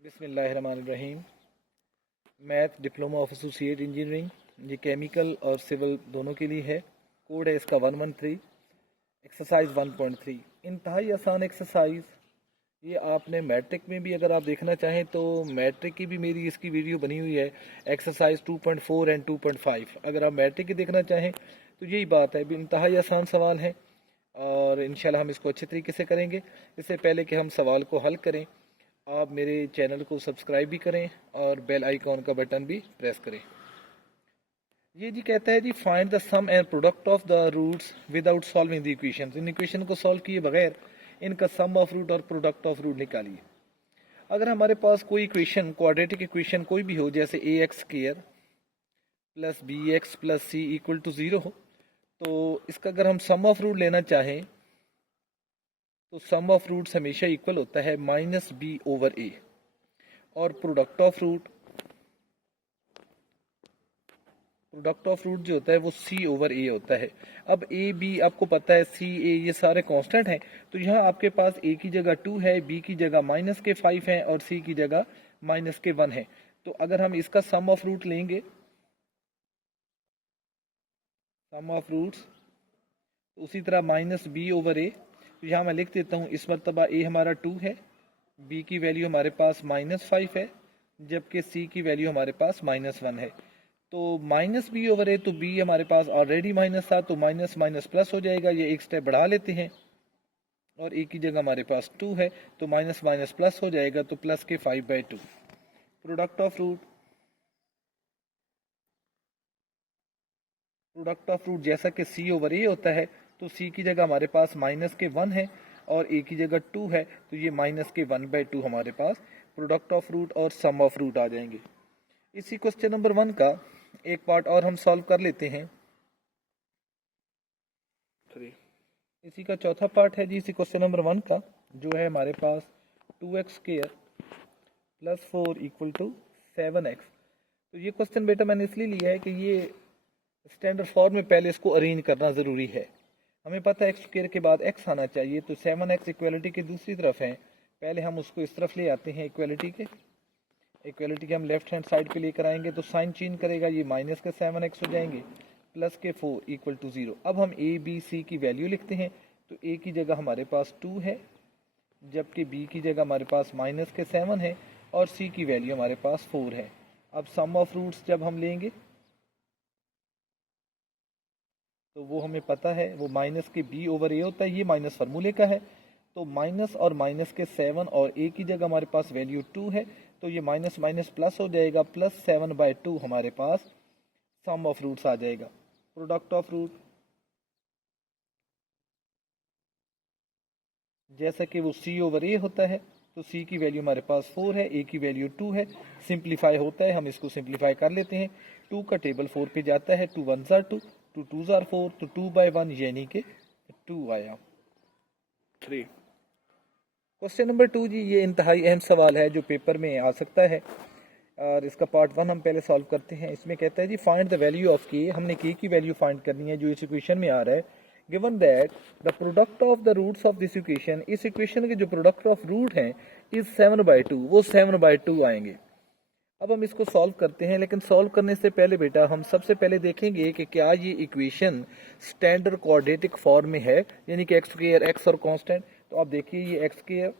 बिस्मिल्लाहिर्रहमानिर्रहीम। Math diploma of associate engineering, ये chemical और सिविल दोनों के लिए है। कोड है इसका 113। एक्सरसाइज 1.3 इंतहाई आसान एक्सरसाइज। ये आपने मैट्रिक में भी अगर आप देखना चाहें तो मैट्रिक की भी मेरी इसकी वीडियो बनी हुई है, एक्सरसाइज 2.4 एंड 2.5। अगर आप मैट्रिक की देखना चाहें तो यही बात है, इंतहाई आसान सवाल है और इंशाल्लाह हम इसको अच्छे तरीके से करेंगे। इससे पहले कि हम सवाल को हल करें, आप मेरे चैनल को सब्सक्राइब भी करें और बेल आइकॉन का बटन भी प्रेस करें। ये जी कहता है जी, find the sum and product of the roots without solving the equation. इन इक्वेशन को सॉल्व किए बगैर इनका सम ऑफ रूट और प्रोडक्ट ऑफ रूट निकालिए। अगर हमारे पास कोई इक्वेशन, क्वाड्रेटिक इक्वेशन कोई भी हो, जैसे a x square plus b x plus c equal to 0 हो, तो इसका अगर हम सम ऑफ रूट लेना चाहें तो सम ऑफ रूट्स हमेशा इक्वल होता है माइनस बी ओवर ए, और प्रोडक्ट ऑफ रूट जो होता है वो सी ओवर ए होता है। अब ए बी आपको पता है, सी ए ये सारे कांस्टेंट हैं, तो यहाँ आपके पास ए की जगह 2 है, बी की जगह माइनस के 5 है और सी की जगह माइनस के 1 है। तो अगर हम इसका सम ऑफ रूट लेंगे, सम ऑफ रूट्स, तो उसी तरह माइनस बी ओवर ए, तो यहाँ मैं लिख देता हूँ, इस मरतबा ए हमारा 2 है, बी की वैल्यू हमारे पास -5 है, जबकि सी की वैल्यू हमारे पास -1 है। तो माइनस बी ओवर ए, तो बी हमारे पास ऑलरेडी माइनस था, तो माइनस माइनस प्लस हो जाएगा। ये एक स्टेप बढ़ा लेते हैं और ए की जगह हमारे पास 2 है, तो माइनस माइनस प्लस हो जाएगा, तो प्लस के 5/2। प्रोडक्ट ऑफ रूट जैसा कि सी ओवर ए होता है, तो सी की जगह हमारे पास माइनस के 1 है और ए की जगह 2 है, तो ये माइनस के 1/2 हमारे पास प्रोडक्ट ऑफ रूट और सम ऑफ रूट आ जाएंगे। इसी क्वेश्चन नंबर 1 का एक पार्ट और हम सॉल्व कर लेते हैं। इसी का चौथा पार्ट है जी, इसी क्वेश्चन नंबर 1 का, जो है हमारे पास 2x² + 4 = 7x। तो ये क्वेश्चन बेटा मैंने इसलिए लिया है कि ये स्टैंडर्ड फॉर्म में पहले इसको अरेंज करना ज़रूरी है। हमें पता है x² के बाद x आना चाहिए, तो 7x इक्वलिटी के दूसरी तरफ है, पहले हम उसको इस तरफ ले आते हैं। इक्वलिटी के हम लेफ्ट हैंड साइड पे लेकर आएंगे, तो साइन चेंज करेगा, ये माइनस के 7x हो जाएंगे, प्लस के 4 = 0। अब हम ए बी सी की वैल्यू लिखते हैं, तो ए की जगह हमारे पास 2 है, जबकि बी की जगह हमारे पास माइनस के 7 है और सी की वैल्यू हमारे पास 4 है। अब सम ऑफ रूट्स जब हम लेंगे तो वो हमें पता है, वो माइनस के बी ओवर ए होता है, ये माइनस फार्मूले का है। तो माइनस और माइनस के 7 और ए की जगह हमारे पास वैल्यू 2 है, तो ये माइनस माइनस प्लस हो जाएगा, प्लस 7/2 हमारे पास सम ऑफ रूट्स आ जाएगा। प्रोडक्ट ऑफ रूट जैसा कि वो सी ओवर ए होता है, तो सी की वैल्यू हमारे पास 4 है, ए की वैल्यू 2 है। सिंप्लीफाई होता है, हम इसको सिंप्लीफाई कर लेते हैं। 2 का टेबल 4 पे जाता है, 2 1 ज़ार 2, 2 2 ज़ार 4, तो 2/1 यानी कि 2 आया। 3 क्वेश्चन नंबर 2 जी, ये इंतहाई अहम सवाल है जो पेपर में आ सकता है, और इसका पार्ट 1 हम पहले सॉल्व करते हैं। इसमें कहता है जी, फाइंड द वैल्यू ऑफ के। हमने के की वैल्यू फाइंड करनी है जो इस इक्वेशन में आ रहा है। Given that the product of the roots of this equation, इस इक्वेशन के जो प्रोडक्ट ऑफ रूट हैं इज 7/2, वो 7/2 आएंगे। अब हम इसको सॉल्व करते हैं, लेकिन सॉल्व करने से पहले बेटा हम सबसे पहले देखेंगे कि क्या ये इक्वेशन स्टैंडर्ड क्वाड्रेटिक फॉर्म में है, यानी कि x² x और कांस्टेंट। तो आप देखिए, ये x²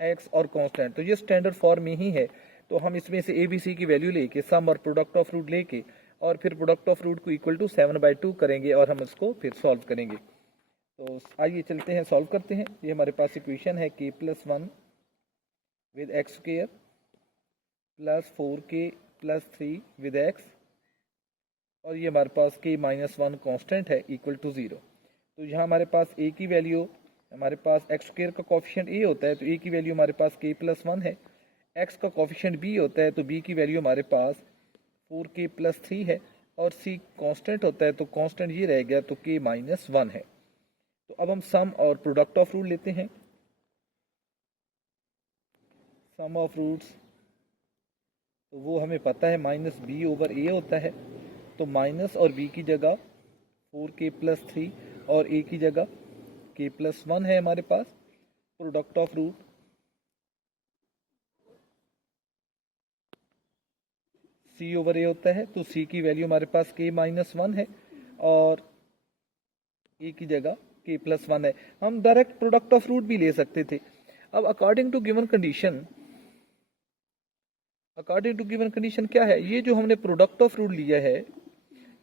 x और कांस्टेंट, तो ये स्टैंडर्ड फॉर्म में ही है। तो हम इसमें से ABC की वैल्यू लेके, सम और प्रोडक्ट ऑफ रूट लेके, और फिर प्रोडक्ट ऑफ रूट को इक्वल टू 7/2 करेंगे और हम इसको फिर सॉल्व करेंगे। तो आइए चलते हैं, सॉल्व करते हैं। ये हमारे पास इक्वेशन है k+1 with x² + 4k + 3 with x, और ये हमारे पास k-1 कांस्टेंट है, इक्वल टू 0। तो यहाँ हमारे पास a की वैल्यू, हमारे पास x² का कोफिशिएंट a होता है, तो a की वैल्यू हमारे पास k+1 है। x का कोफिशिएंट b होता है, तो b की वैल्यू हमारे पास 4k + 3 है, और c कांस्टेंट होता है, तो कांस्टेंट ये रह गया, तो k-1 है। तो अब हम सम और प्रोडक्ट ऑफ रूट लेते हैं। सम ऑफ रूट्स, तो वो हमें पता है माइनस बी ओवर ए होता है, तो माइनस और b की जगह 4k + 3 और a की जगह k+1 है हमारे पास। Product of root, c over a होता है, तो सी की वैल्यू हमारे पास k माइनस 1 है और ए की जगह k प्लस 1 है। हम डायरेक्ट प्रोडक्ट ऑफ रूट भी ले सकते थे। अब अकॉर्डिंग टू गिवन कंडीशन क्या है, ये जो हमने प्रोडक्ट ऑफ रूट लिया है,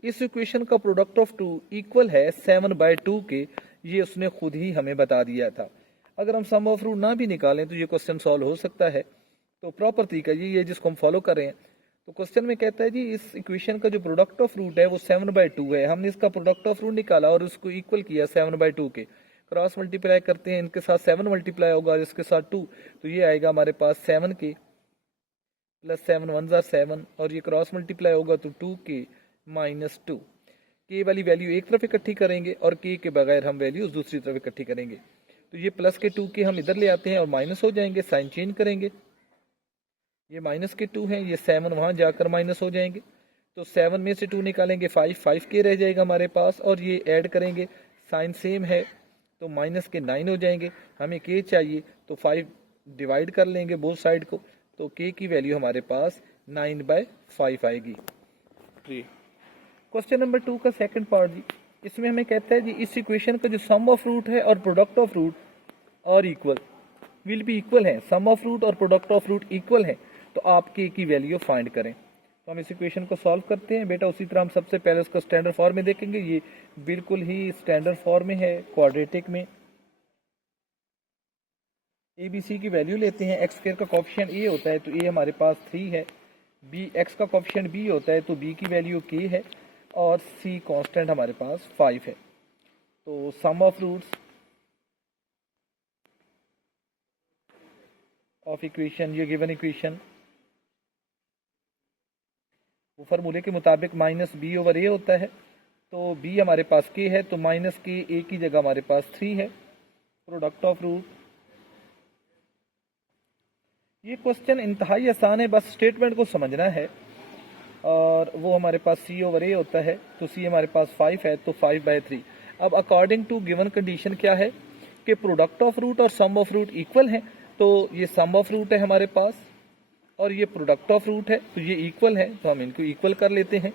इस इक्वेशन का प्रोडक्ट ऑफ टू इक्वल है 7/2 के, ये उसने खुद ही हमें बता दिया था। अगर हम सम ऑफ रूट ना भी निकालें तो ये क्वेश्चन सॉल्व हो सकता है। तो प्रॉपर तरीका ये जिसको हम फॉलो कर रहे हैं। तो क्वेश्चन में कहता है जी इस इक्वेशन का जो प्रोडक्ट ऑफ रूट है वो 7/2 है। हमने इसका प्रोडक्ट ऑफ रूट निकाला और उसको इक्वल किया 7/2 के। क्रॉस मल्टीप्लाई करते हैं, इनके साथ 7 मल्टीप्लाई होगा और इसके साथ 2, तो ये आएगा हमारे पास 7k प्लस 7 1 जार 7 और ये क्रॉस मल्टीप्लाई होगा तो 2k माइनस 2। के वाली वैल्यू एक तरफ इकट्ठी करेंगे और के के बगैर हम वैल्यूज दूसरी तरफ इकट्ठी करेंगे। तो ये प्लस के 2 के हम इधर ले आते हैं और माइनस हो जाएंगे, साइन चेंज करेंगे। ये माइनस के 2 हैं, ये 7 वहां जाकर माइनस हो जाएंगे। तो 7 में से 2 निकालेंगे 5 के रह जाएगा हमारे पास और ये ऐड करेंगे, साइन सेम है तो माइनस के 9 हो जाएंगे। हमें के चाहिए तो 5 डिवाइड कर लेंगे बोथ साइड को, तो के की वैल्यू हमारे पास 9/5 आएगी। क्वेश्चन नंबर 2 का सेकंड पार्ट जी, इसमें हमें कहता है जी इस इक्वेशन का जो सम ऑफ रूट है और प्रोडक्ट ऑफ रूट और इक्वल विल बी इक्वल है। सम ऑफ रूट और प्रोडक्ट ऑफ रूट इक्वल है, तो आप के की वैल्यू फाइंड करें। तो हम इस इक्वेशन को सॉल्व करते हैं बेटा। उसी तरह हम सबसे पहले उसको स्टैंडर्ड फॉर्म में देखेंगे। ये बिल्कुल ही स्टैंडर्ड फॉर्म में है, क्वाड्रेटिक में। ए बी सी की वैल्यू लेते हैं। एक्स स्क्वायर का कोफिशिएंट ए होता है तो ए हमारे पास 3 है। बी एक्स का कोफिशिएंट बी होता है तो बी की वैल्यू के है और सी कांस्टेंट हमारे पास 5 है। तो sum of roots of equation, ये गिवन इक्वेशन वो फार्मूले के मुताबिक माइनस बी ओवर ए होता है। तो बी हमारे पास के है तो माइनस के ए की जगह हमारे पास 3 है। प्रोडक्ट ऑफ रूट, ये क्वेश्चन इंतहाई आसान है, बस स्टेटमेंट को समझना है। और वो हमारे पास सी ओवर ए होता है तो सी हमारे पास 5 है तो 5/3। अब अकॉर्डिंग टू गिवन कंडीशन क्या है कि प्रोडक्ट ऑफ रूट और सम ऑफ रूट इक्वल है। तो ये सम ऑफ रूट है हमारे पास और ये प्रोडक्ट ऑफ रूट है, तो ये इक्वल है, तो हम इनको इक्वल कर लेते हैं।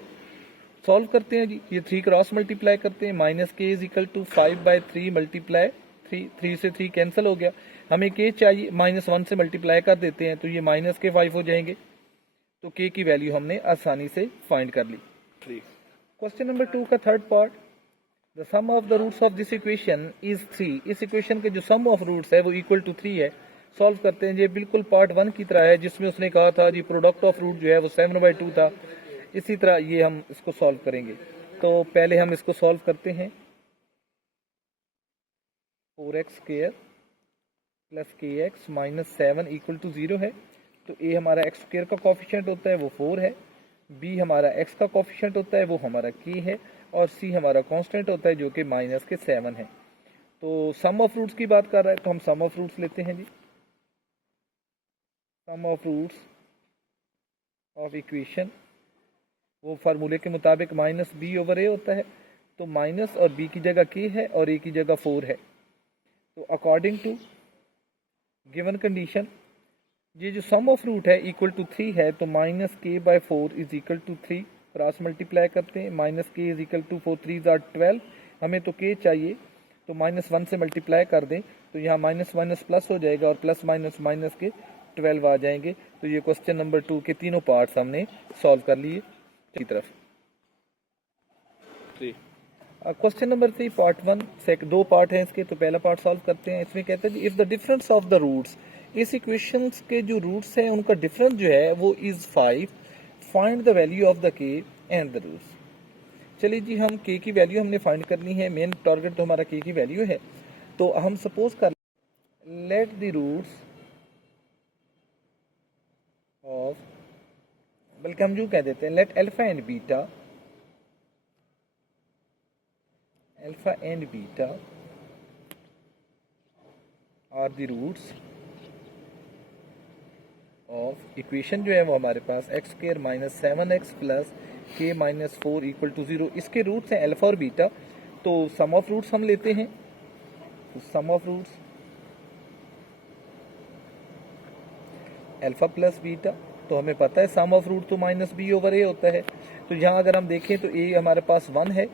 सॉल्व करते हैं जी। ये 3 क्रॉस मल्टीप्लाई करते हैं, माइनस के इज इक्वल टू 5/3 मल्टीप्लाई 3 से 3 कैंसिल हो गया। हमें के चाहिए, -1 से मल्टीप्लाई कर देते हैं तो ये माइनस के 5 हो जाएंगे। तो के की वैल्यू हमने आसानी से फाइंड कर ली। क्वेश्चन नंबर 2 का third part, the sum of the roots of this equation is 3। इस इक्वेशन के जो सम ऑफ रूट्स है वो इक्वल टू 3 है। सॉल्व करते हैं। ये बिल्कुल पार्ट 1 की तरह है जिसमें उसने कहा था जी प्रोडक्ट ऑफ रूट जो है वो 7/2 था। इसी तरह ये हम इसको सॉल्व करेंगे। तो पहले हम इसको सॉल्व करते हैं। 4x square plus kx minus 7 equal to 0 है। तो a हमारा x स्क्वायर का कोफिशिएंट होता है वो 4 है, b हमारा x का कोफिशिएंट होता है वो हमारा k है और c हमारा कांस्टेंट होता है जो कि माइनस के 7 है। तो सम ऑफ रूट्स की बात कर रहा है तो हम सम ऑफ रूट्स लेते हैं जी। सम ऑफ रूट्स ऑफ इक्वेशन वो फार्मूले के मुताबिक माइनस बी ओवर ए होता है। तो माइनस और b की जगह k है और a की जगह 4 है। तो अकॉर्डिंग टू गिवन कंडीशन ये जो सम ऑफ रूट है इक्वल टू 3 है, तो minus k/4 is equal to 3। Cross multiply करते हैं, माइनस के इज इक्वल टू 4 3 आर 12। हमें तो k चाहिए तो -1 से मल्टीप्लाई कर दें तो यहाँ माइनस माइनस प्लस हो जाएगा और प्लस माइनस माइनस के 12 आ जाएंगे। तो ये क्वेश्चन नंबर 2 के तीनों पार्ट्स हमने सॉल्व कर लिए की तरफ। क्वेश्चन नंबर 3 पार्ट 1 दो पार्ट हैं इसके, तो पहला पार्ट सॉल्व करते हैं। इसमें कहते हैं if the difference of the roots, इस इक्वेशंस के जो रूट्स हैं उनका डिफरेंस जो है वो is 5, find the value of the K and the roots. चलिए जी, हम के की वैल्यू हमने फाइंड करनी है। मेन टारगेट तो हमारा के की वैल्यू है। तो हम सपोज कर लेट द रूट्स ऑफ, बल्कि हम यूं कह देते हैं let alpha and beta are the roots of equation जो है वो हमारे पास x square minus 7x plus k minus 4 equal to 0। इसके रूट्स हैं अल्फा और बीटा। तो सम ऑफ रूट्स हम लेते हैं। तो sum of roots alpha plus beta तो हमें पता है सम ऑफ रूट तो माइनस बी ओवर ए होता है। तो यहाँ अगर हम देखें तो ए हमारे पास 1 है,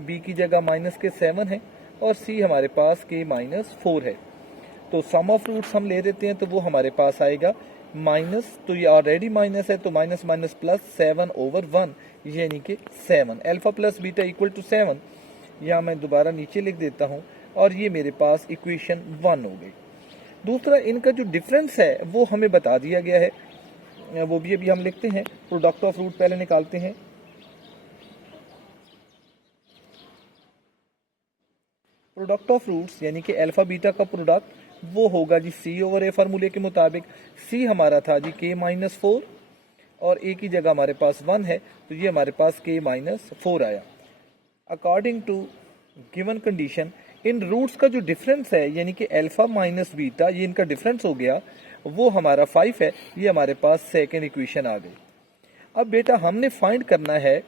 बी की जगह माइनस के 7 है और सी हमारे पास के माइनस 4 है। तो सम ऑफ रूट्स हम ले लेते हैं तो वो हमारे पास आएगा माइनस, तो ये ऑलरेडी माइनस है तो माइनस माइनस प्लस 7 ओवर 1 यानी कि 7। Alpha plus beta equal to 7, यहाँ मैं दोबारा नीचे लिख देता हूँ और ये मेरे पास इक्वेशन 1 हो गई। दूसरा, इनका जो डिफरेंस है वो हमें बता दिया गया है, वो भी अभी हम लिखते हैं। प्रोडक्ट ऑफ रूट पहले निकालते हैं। प्रोडक्ट ऑफ रूट्स यानी कि अल्फा बीटा का प्रोडक्ट वो होगा जी सी ओवर ए फार्मूले के मुताबिक। सी हमारा था जी के माइनस 4 और ए की जगह हमारे पास 1 है तो ये हमारे पास के माइनस 4 आया। According to given condition in roots का जो डिफरेंस है यानी कि अल्फा माइनस बीटा, ये इनका डिफरेंस हो गया, वो हमारा 5 है। ये हमारे पास सेकेंड इक्वेशन आ गई। अब बेटा हमने फाइंड करना है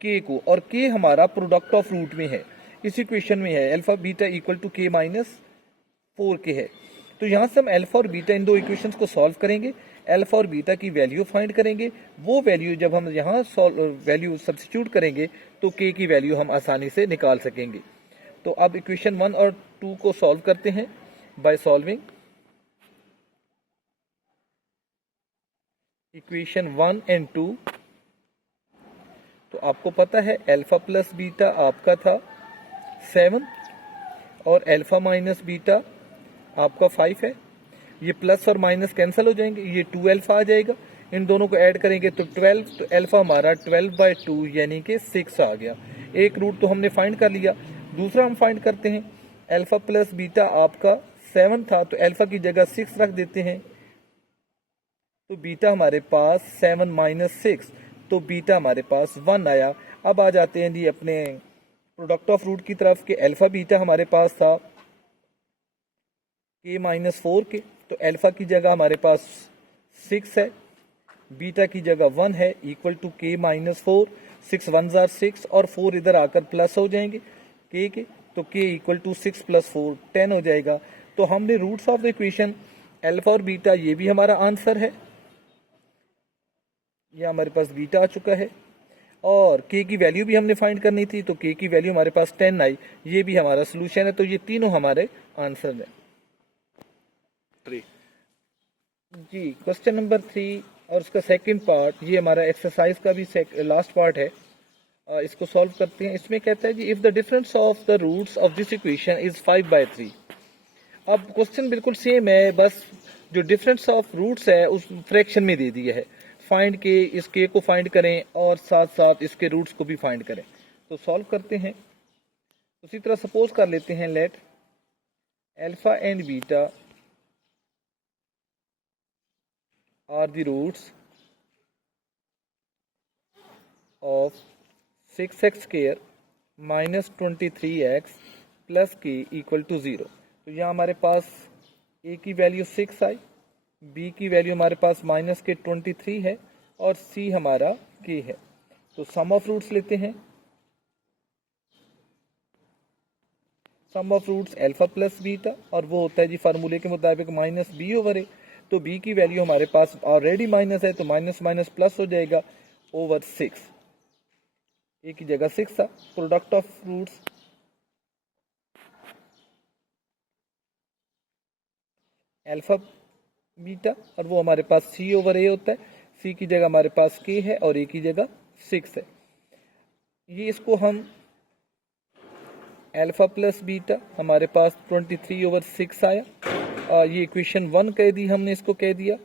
के को, और के हमारा प्रोडक्ट ऑफ रूट में है, इस इक्वेशन में है अल्फा बीटा इक्वल टू के माइनस 4 के है। तो यहाँ से हम अल्फा और बीटा इन दो इक्वेशंस को सॉल्व करेंगे, अल्फा और बीटा की वैल्यू फाइंड करेंगे। वो वैल्यू जब हम यहाँ वैल्यू सब्स्टिट्यूट करेंगे तो के की वैल्यू हम आसानी से निकाल सकेंगे। तो अब इक्वेशन 1 और 2 को सॉल्व करते हैं बाय सॉल्विंग इक्वेशन 1 एंड 2। तो आपको पता है अल्फा प्लस बीटा आपका था 7 और अल्फा माइनस बीटा आपका 5 है। ये प्लस और माइनस कैंसिल हो जाएंगे, ये 2 अल्फा आ जाएगा। इन दोनों को ऐड करेंगे तो 12, तो अल्फा हमारा 12/2 यानी कि 6 आ गया। एक रूट तो हमने फाइंड कर लिया। दूसरा हम फाइंड करते हैं, अल्फा प्लस बीटा आपका 7 था तो अल्फा की जगह 6 रख देते हैं, तो बीटा हमारे पास 7 माइनस 6, तो बीटा हमारे पास 1 आया। अब आ जाते हैं जी अपने प्रोडक्ट ऑफ रूट की तरफ के। अल्फा बीटा हमारे पास था के माइनस 4 के, तो अल्फा की जगह हमारे पास 6 है, बीटा की जगह 1 है, इक्वल टू के माइनस 4। 6 1 जार 6 और 4 इधर आकर प्लस हो जाएंगे के, तो के इक्वल टू 6 प्लस 4 10 हो जाएगा। तो हमने roots of the equation alpha और बीटा, ये भी हमारा आंसर है, ये हमारे पास बीटा आ चुका है। और के की वैल्यू भी हमने फाइंड करनी थी, तो के की वैल्यू हमारे पास 10 आई, ये भी हमारा सोल्यूशन है। तो ये तीनों हमारे आंसर है। जी क्वेश्चन नंबर 3 और उसका सेकंड पार्ट, ये हमारा एक्सरसाइज का भी लास्ट पार्ट है, इसको सॉल्व करते हैं। इसमें कहता है जी if the difference of the roots of this equation is 5/3। अब क्वेश्चन बिल्कुल सेम है, बस जो डिफरेंस ऑफ रूट्स है उस फ्रैक्शन में दे दिया है। फाइंड के, इस के को फाइंड करें और साथ साथ इसके रूट्स को भी फाइंड करें। तो सॉल्व करते हैं। उसी तरह सपोज कर लेते हैं, let alpha and beta are the roots of 6x square minus 23x plus k equal to 0। तो यहाँ हमारे पास a की वैल्यू 6 आई, b की वैल्यू हमारे पास माइनस के 23 है और c हमारा k है। तो सम ऑफ रूट्स लेते हैं। Sum of roots alpha plus beta, और वो होता है जी फार्मूले के मुताबिक माइनस बी ओवर ए। तो b की वैल्यू हमारे पास ऑलरेडी माइनस है तो माइनस माइनस प्लस हो जाएगा ओवर 6, a की जगह 6 था। Product of roots alpha beta, और वो हमारे पास c ओवर a होता है। c की जगह हमारे पास k है और a की जगह 6 है। ये इसको हम अल्फा प्लस बीटा हमारे पास 23 ओवर 6 आया, ये इक्वेशन 1 कह दी हमने, इसको कह दिया।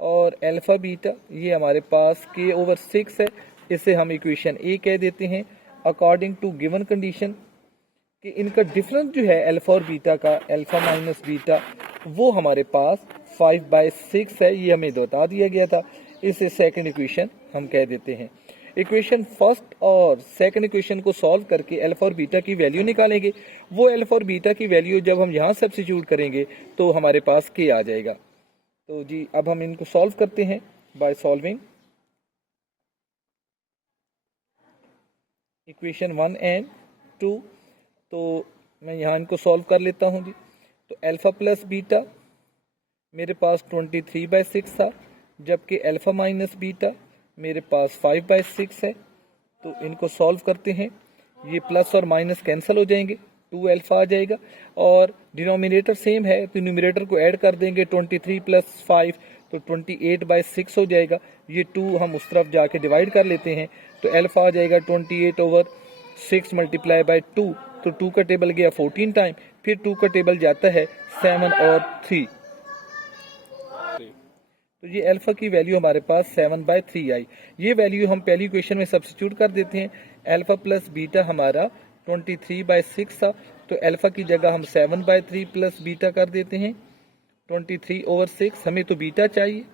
और अल्फा बीटा ये हमारे पास k ओवर 6 है, इसे हम इक्वेशन a कह देते हैं। अकॉर्डिंग टू गिवन कंडीशन कि इनका डिफरेंस जो है अल्फा और बीटा का, अल्फा माइनस बीटा, वो हमारे पास 5/6 है, ये हमें बता दिया गया था। इसे सेकंड इक्वेशन हम कह देते हैं। इक्वेशन फर्स्ट और सेकंड इक्वेशन को सॉल्व करके अल्फा और बीटा की वैल्यू निकालेंगे। वो अल्फा और बीटा की वैल्यू जब हम यहाँ सब्स्टिट्यूट करेंगे तो हमारे पास के आ जाएगा। तो जी अब हम इनको सॉल्व करते हैं बाय सॉल्विंग इक्वेशन 1 एंड 2। तो मैं यहाँ इनको सॉल्व कर लेता हूँ जी। तो अल्फा प्लस बीटा मेरे पास 23/6 था, जबकि अल्फा माइनस बीटा मेरे पास 5/6 है। तो इनको सॉल्व करते हैं, ये प्लस और माइनस कैंसिल हो जाएंगे, 2 अल्फा आ जाएगा और डिनोमिनेटर सेम है तो न्यूमरेटर को ऐड कर देंगे, 23 + 5 तो 28/6 हो जाएगा। ये 2 हम उस तरफ जाके डिवाइड कर लेते हैं तो अल्फा आ जाएगा 28/6 × 2, तो 2 का टेबल गया 14 टाइम, फिर 2 का टेबल जाता है 7 और 3, तो ये अल्फा की वैल्यू हमारे पास 7/3 आई। ये वैल्यू हम पहली इक्वेशन में सब्स्टिट्यूट कर देते हैं। अल्फा प्लस बीटा हमारा 23/6 था, तो अल्फा की जगह हम 7/3 प्लस बीटा कर देते हैं 23/6। हमें तो बीटा चाहिए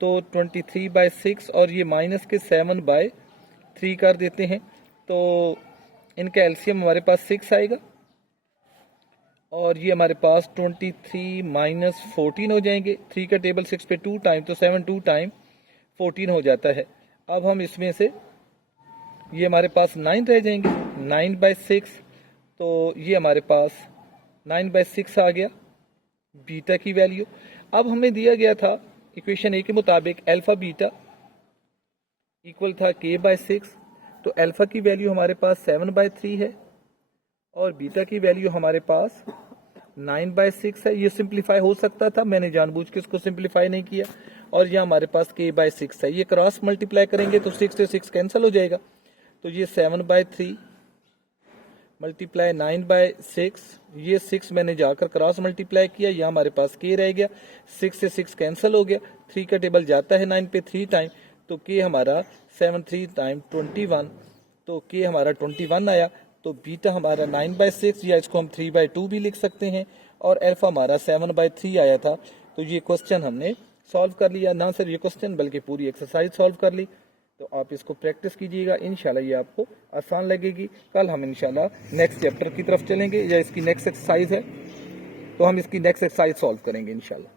तो 23/6 और ये माइनस के 7/3 कर देते हैं, तो इनका एलसीएम हमारे पास 6 आएगा और ये हमारे पास 23 - 14 हो जाएंगे। 3 का टेबल 6 पे 2 टाइम तो 7 2 टाइम 14 हो जाता है। अब हम इसमें से ये हमारे पास 9 रह जाएंगे, 9/6, तो ये हमारे पास 9/6 आ गया बीटा की वैल्यू। अब हमें दिया गया था इक्वेशन ए के मुताबिक अल्फा बीटा इक्वल था k/6, तो अल्फा की वैल्यू हमारे पास 7/3 है और बीटा की वैल्यू हमारे पास 9/6 है। ये सिंप्लीफाई हो सकता था, मैंने जानबूझ के इसको सिंप्लीफाई नहीं किया, और ये हमारे पास k/6 है। ये क्रॉस मल्टीप्लाई करेंगे तो 6 से 6 कैंसिल हो जाएगा, तो ये 7/3 × 9/6, ये 6 मैंने जाकर क्रॉस मल्टीप्लाई किया, यहाँ हमारे पास k रह गया, 6 से 6 कैंसिल हो गया, 3 का टेबल जाता है 9 पे 3 टाइम, तो k हमारा 7 3 टाइम 21, तो k हमारा 21 आया। तो बीटा हमारा 9/6 या इसको हम 3/2 भी लिख सकते हैं, और अल्फा हमारा 7/3 आया था। तो ये क्वेश्चन हमने सॉल्व कर लिया, ना सिर्फ ये क्वेश्चन बल्कि पूरी एक्सरसाइज सॉल्व कर ली। तो आप इसको प्रैक्टिस कीजिएगा, इंशाल्लाह ये आपको आसान लगेगी। कल हम इंशाल्लाह नेक्स्ट चैप्टर की तरफ चलेंगे, या इसकी नेक्स्ट एक्सरसाइज है तो हम इसकी नेक्स्ट एक्सरसाइज सॉल्व करेंगे इंशाल्लाह।